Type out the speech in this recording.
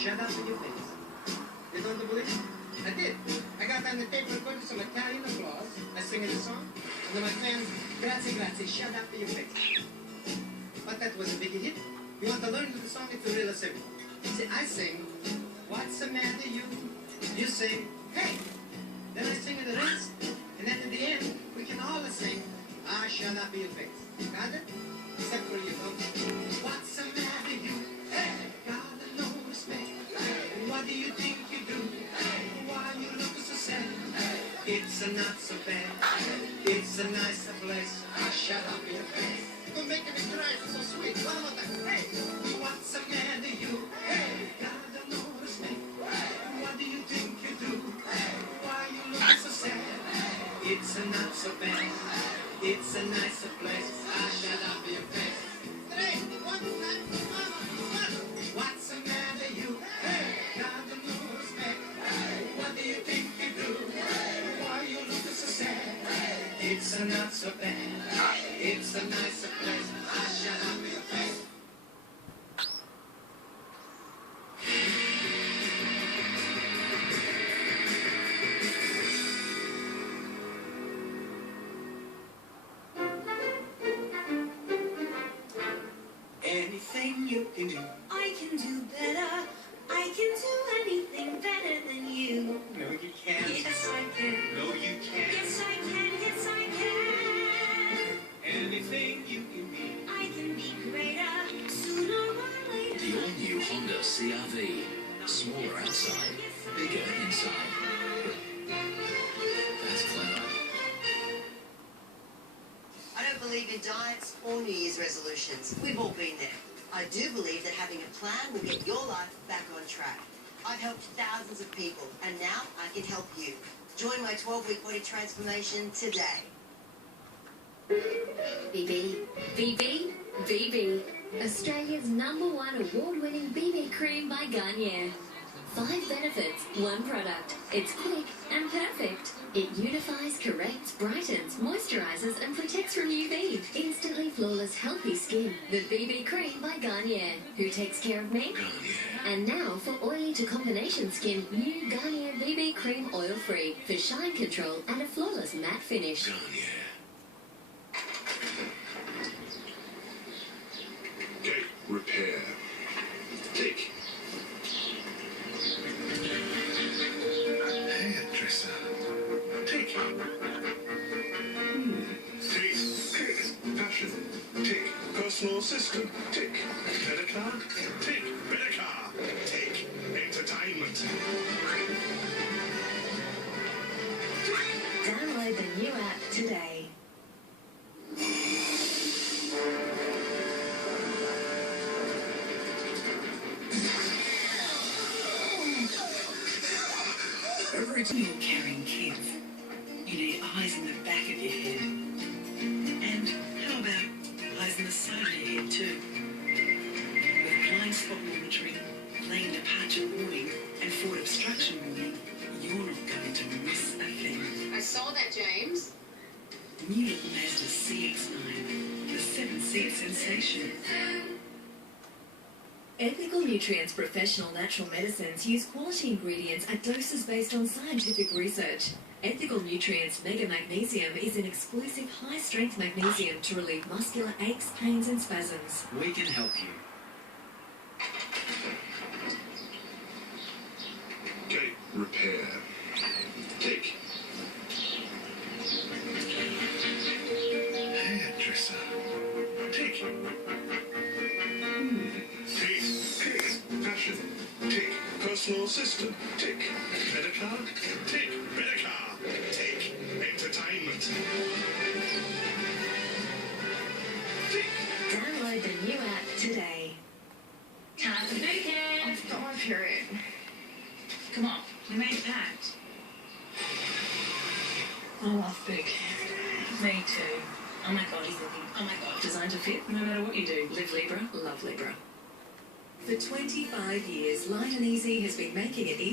Shut up in your face. You don't believe it? I did. I got on the tape recorded some Italian applause. I sing the song. And then my fans, grazie, grazie, shut up in your face. But that was a big hit. You want to learn the song? It's real simple. See, I sing, what's the matter you? You sing, hey. Then I sing the rest. And then at the end, we can all sing, shut up in your face. Got it? Except for you, though. What's the matter you? Hey. Gotta no respect. Hey. What do you think you do? Hey. Why you look so sad? Hey. It's not so bad. Hey. It's a nice place. Shut up in your face. You're making me cry. It's so sweet. One more time. Hey. What's the matter you? Hey. Gotta no respect. Hey. What do you think you do? Hey. Why you look so sad? Hey. It's not so bad. It's a nicer place. Shut up in your face. Hey, one time for mama. What's the matter you? Hey, got no respect. Hey, what do you think you do? Hey, why you look so sad? Hey, it's not so bad. It's a nicer place. Shut up in your face. Anything you can do, I can do better. I can do anything better than you. no you can't. Yes, I can. No you can't. Yes, I can. Yes, I can. Anything you can be. I can be greater sooner or later. The all-new Honda CR-V. Smaller outside, bigger inside. That's clever. I don't believe in diets or New Year's resolutions. We've all been there. I do believe that having a plan will get your life back on track. I've helped thousands of people, and now I can help you. Join my 12-week body transformation today. BB, BB, BB. Australia's #1 award-winning BB cream by Garnier. 5 benefits, 1 product. It's quick and perfect. It unifies, corrects, brightens, moisturizes and protects from UV. Instantly flawless, healthy skin. The BB cream by Garnier. Who takes care of me? Garnier. And now for oily to combination skin, new Garnier BB cream oil-free for shine control and a flawless matte finish. Garnier. Gate repair. Tick. Hairdresser. Tick. Taste. Tick. Fashion. Tick. Personal assistant. Tick. Credit card. Tick. Credit card. Tick. Entertainment. Download the new app today. Every time you're carrying kids, you need eyes in the back of your head. And how about eyes in the side of your head too? With blind spot monitoring, lane departure warning, and forward obstruction warning, you're not going to miss a thing. I saw that, James. New Mazda CX-9, the 7-seat sensation. Ethical Nutrients Professional Natural Medicines use quality ingredients at doses based on scientific research. Ethical Nutrients Mega Magnesium is an exclusive high-strength magnesium to relieve muscular aches, pains and spasms. We can help you. Gate repair. Tick. Hairdresser. Tick. Taste. Tick. Fashion. Tick. Personal assistant. Tick. Credit card. Tick. Credit card. Tick. Entertainment. Tick. Download the new app today. Time for boot camp. I've got my period. Come on, we made a pact. I love boot camp. Me too. Oh my god, he's looking. Oh my god. Designed to fit no matter what you do. Live Libra, love Libra. For 25 years, Light and Easy has been making it easy